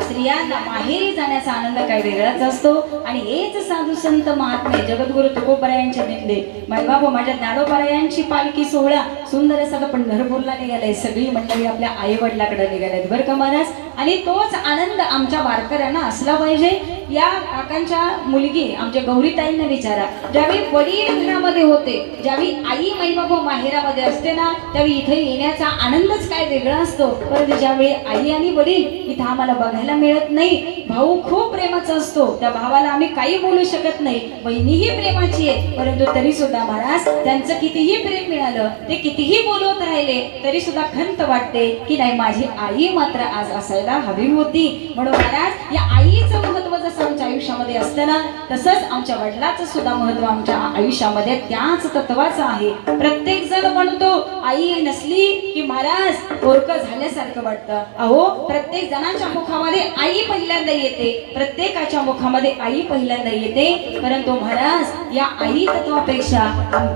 स्त्रियांना माहेरी जाण्याचा आनंद काही वेगळाच असतो। आणि हेच साधू संत महात्मे जगद्गुरु तुकोबरायांचे निंदे मायबाप माझ्या ज्ञानोबरायांची पालखी सोहळा सुंदर असं पंढरपूरला निघालाय। सगळी मंडळी आपल्या आई वडिलाकडे निघाल्यात बरं का महाराज। आणि तोच आनंद आमच्या वारकऱ्यांना असला पाहिजे। या काकांच्या मुलगी आमच्या गौरीताईंना विचारा, ज्यावेळी वडील घरामध्ये होते, ज्यावेळी आई मायबाप माहेरामध्ये असते ना, त्यावेळी इथे येण्याचा आनंदच काय वेगळा असतो। परंतु ज्यावेळी आई आणि वडील इथं आम्हाला बघायला मिळत नाही, भाऊ खूप प्रेमाचा असतो, त्या भावाला आम्ही काही बोलू शकत नाही, बहिणीही प्रेमाची आहे, परंतु तरी सुद्धा महाराज त्यांचं कितीही प्रेम मिळालं, ते कितीही बोलवत राहिले तरी सुद्धा खंत वाटते की नाही माझी आई मात्र आज असायला हवी होती। म्हणून महाराज या आईचं महत्व जसं आमच्या आयुष्यामध्ये असतं ना, तसंच आमच्या वडिलाचं सुद्धा महत्व आमच्या आयुष्यामध्ये त्याच तत्वाचं आहे। प्रत्येक जण म्हणतो आई नसली की महाराज पोरकं झाल्यासारखं वाटतं। अहो प्रत्येक जणांच्या मुखामध्ये आई पहिल्यांदा येते, प्रत्येकाच्या मुखामध्ये आई पहिल्यांदा येते, परंतु महाराज या आई तत्वापेक्षा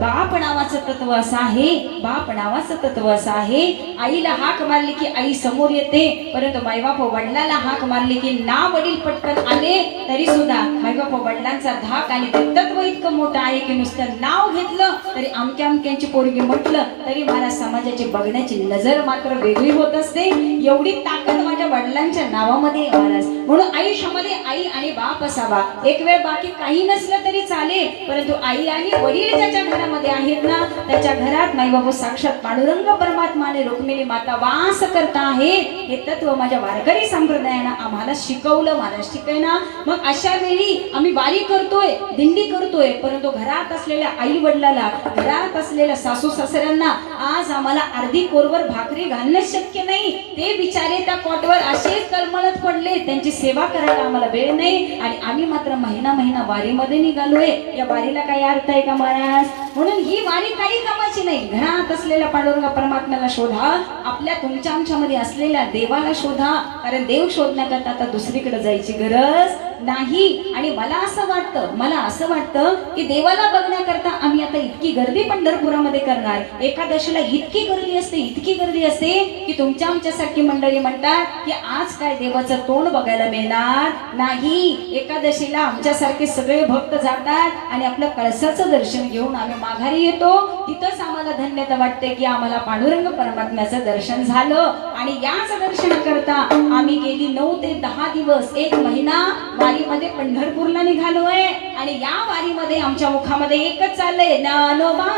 बाप नावाचं तत्व असं आहे, बाप नावाचं तत्व असं आहे। आईला हाक मारली की आई समोर येते, परंतु मायबाप वडिलाला हाक मारली की ना वडील पटकन आले तरी सुद्धा मायबाप वडिलांचा धाक आणि ते तत्व इतकं मोठं आहे की नुसतं नाव घेतलं तरी अमक्या अमक्यांची पोरगी म्हटलं तरी महाराज समाजाची बघण्याची नजर मात्र वेगळी होत असते। एवढी ताकद माझ्या वडिलांच्या नावामध्ये महाराज। म्हणून आयुष्यामध्ये आई आणि बाप असावा। एक वेळ बाकी काही नसलं तरी चालेल, परंतु आई आणि वडील ज्याच्या घरामध्ये आहेत ना, त्याच्या घरात मायबाप साक्षात पांडुरंग परमात्माने रुक्मिणी माता वास करता आहे। हे तत्व माझ्या वारकरी संप्रदायानं आम्हाला शिकवलं महाराज, ठीक आहे ना। मग अशा वेळी आम्ही वारी करतोय, दिंडी करतोय, परंतु घरात असलेल्या आई वडिलाला, घरात असलेल्या सासू सासऱ्यांना आज आम्हाला अर्धी कोरवर भाकरी घालणं शक्य नाही। ते बिचारे त्या कॉटवर असेच तळमळत पडले, त्यांची सेवा करायला आम्हाला वेळ नाही आणि आम्ही मात्र महिना महिना वारीमध्ये निघालोय। या वारीला काही अर्थ आहे का महाराज? म्हणून ही वारी काही कामाची नाही। घरात असलेल्या पांडुरंग परमात्म्याला शोधा, आपल्या तुमच्या आमच्यामध्ये असलेल्या देवाला शोधा, कारण देव शोधण्याकरता आता दुसरीकडे जायची गरज नाही। आणि मला असं वाटतं की देवाला बघण्याकरता आम्ही आता इतकी गर्दी पंढरपुरामध्ये करणार। एकादशीला इतकी गर्दी असते की तुमच्या आमच्यासारखी मंडळी म्हणतात की आज काय देवाचं तोंड बघायला मिळणार नाही। एकादशीला आमच्यासारखे सगळे भक्त जातात आणि आपलं कळसाचं दर्शन घेऊन आम्ही माघारी येतो। तिथंच आम्हाला धन्यता वाटते की आम्हाला पांडुरंग परमात्म्याचं दर्शन झालं। आणि याच दर्शनाकरता आम्ही गेली 9 ते 10 दिवस, 1 महिना वारीमध्ये पंढरपूरला निघालोय। आणि या वारीमध्ये आमच्या मुखामध्ये एकच चाललंय, ज्ञानोबा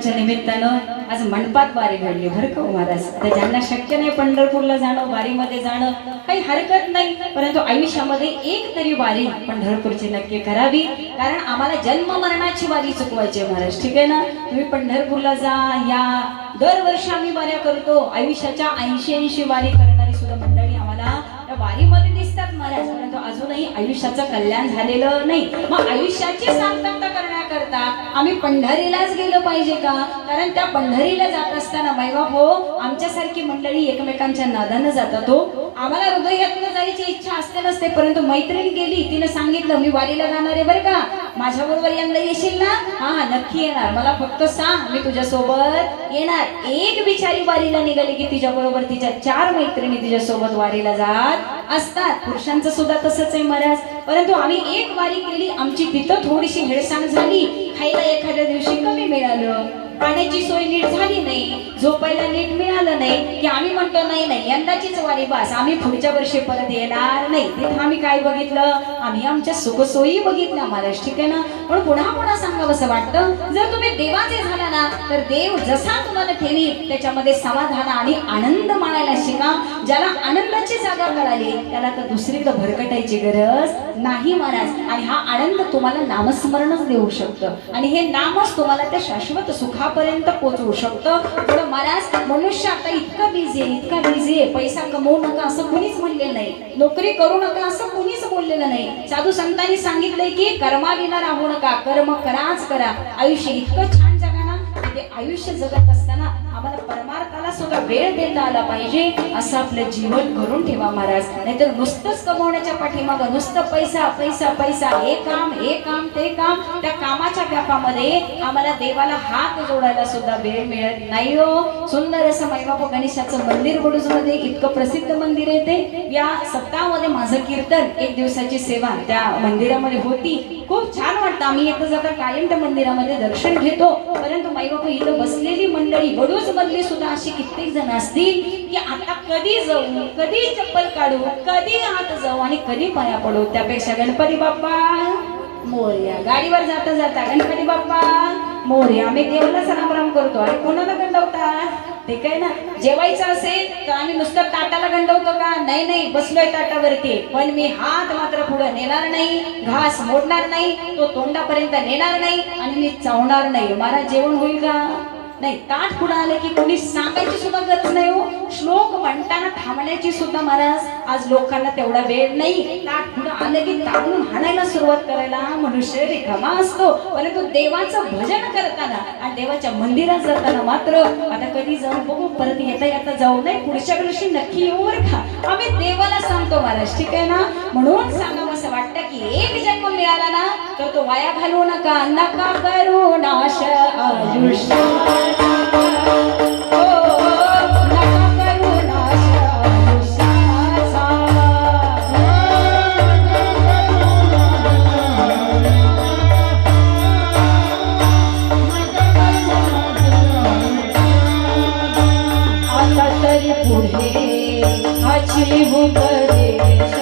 एकमेकांच्या निमित्तानं आज मंडपात वारी घडली बरं का महाराज. तर ज्यांना शक्य नाही पंढरपूरला जाणं, वारीमध्ये जाणं, काही हरकत नाही, परंतु आयुष्यामध्ये एक तरी वारी पंढरपूरची नक्की करावी. कारण आम्हाला जन्म मरणाची वारी चुकवायची आहे महाराज. ठीक आहे ना. तुम्ही पंढरपूरला जा या. दरवर्षी आम्ही वाऱ्या करतो. आयुष्याच्या 80 वारी करणारी सुद्धा मंडळी आम्हाला त्या वारीमध्ये दिसतात महाराज. परंतु अजूनही आयुष्याचं कल्याण झालेलं नाही. मग आयुष्याची सार्थकता करण्याकरता आम्ही पंढरीलाच गेलो पाहिजे का? कारण त्या पंढरीला जात असताना मैबाप हो, आमच्यासारखी मंडळी एकमेकांच्या नादानं जातात हो. आम्हाला हृदयातनं जायची इच्छा असते नसते, परंतु मैत्रीण गेली, तिने सांगितलं मी वारीला जाणार आहे बरं का, माझ्याबरोबर यंदा येशील ना? हा नक्की येणार, मला फक्त सांग, मी तुझ्या सोबत येणार. एक बिचारी वारीला निघाली की तिच्या बरोबर तिच्या 4 मैत्रिणी तिच्या सोबत वारीला जात असतात. पुरुषांचं सुद्धा तसंच आहे महाराज. परंतु आम्ही एक वारी केली, आमची तिथं थोडीशी हेळसांड झाली, खायला एखाद्या दिवशी कमी मिळालं, पाण्याची सोय नीट झाली नाही, झोपायला नीट मिळालं नाही, की आम्ही म्हणतो नाही नाही यंदाचीच वारी बस, आम्ही पुढच्या वर्षी परत येणार नाही. तिथं आम्ही काय बघितलं? आम्ही आमच्या सुखसोयी बघितल्या महाराज. ठीक आहे ना. पण पुन्हा पुन्हा सांगावं असं वाटतं, जर तुम्ही देवाचे झाला ना तर देव जसा तुम्हाला ठेवी त्याच्यामध्ये समाधान आणि आनंद मानायला शिका. ज्याला आनंदाची जागा कळाली त्याला तर दुसरीकडे भरकटायची गरज नाही महाराज. आणि हा आनंद तुम्हाला नामस्मरणच देऊ शकतं आणि हे नामच तुम्हाला त्या शाश्वत सुखापर्यंत पोहोचवू शकतं. पण महाराज मनुष्य आता इतका बिझी आहे, पैसा कमवू नका असं कुणीच म्हणलेलं नाही, नोकरी करू नका असं कुणीच बोललेलं नाही. साधू संतांनी सांगितलंय की कर्माविना राहू नका, कर्म कराच करा. आयुष्य इतकं छान जगा ना, ते आयुष्य जगत असताना आम्हाला परमार्थाला सुद्धा वेळ देता आला पाहिजे, असं आपलं जीवन करून ठेवा महाराज. नाहीतर नुसतंच कमवण्याच्या पाठीमागं नुसतं पैसा पैसा पैसा, हे काम ते काम, त्या कामाच्या व्यापामध्ये आम्हाला देवाला हात जोडायला सुद्धा वेळ मिळत नाही हो. सुंदर असं मैबाप गणेशाचं मंदिर बडूजमध्ये इतकं प्रसिद्ध मंदिर आहे ते. या सप्ताहामध्ये माझं कीर्तन, 1 दिवसाची सेवा त्या मंदिरामध्ये होती. खूप छान वाटतं. आम्ही येतं जाता कायम त्या मंदिरामध्ये दर्शन घेतो. परंतु मैबाप इथं बसलेली मंडळी बडूज मधली सुद्धा अशी कित्येक जण असतील की आता कधी जाऊ, कधी चप्पल काढू, कधी हात जाऊ आणि कधी पाया पडू. त्यापेक्षा गणपती बाप्पा मोरया, गाडीवर जाता जाता गणपती बाप्पा मोरया. आम्ही देवाला राम करतो. अरे कोणाला गंडवता? ठीक आहे ना. जेवायचं असेल तर आम्ही नुसतं ताटाला गंडवतो का? नाही नाही, बसलोय ताटावरती, पण मी हात मात्र पुढे नेणार नाही, घास मोडणार नाही, तो तोंडापर्यंत नेणार नाही आणि मी चावणार नाही. मला जेवण होईल का? नाही. ताट पुढे आले की कोणी सांगायची सुद्धा गरज नाही हो. श्लोक म्हणताना थांबण्याची सुद्धा महाराज आज लोकांना तेवढा वेळ नाही. ताट पुढे आले की ताडून हाणायला सुरुवात करायला मनुष्य रिकामा असतो. परंतु देवाचं भजन करताना आणि देवाच्या मंदिरात जाताना मात्र आता कधी जाऊ बघू, परत येता जाऊ नाही, पुढच्या वर्षी नक्की येऊ बरं का, आम्ही देवाला सांगतो महाराज. ठीक आहे ना. म्हणून सांगावं असं वाटतं की एक जन्म मिळाला ना तर तो वाया घालवू नका. नका करू नाश आयुष्य, पुढे हाची उपदेश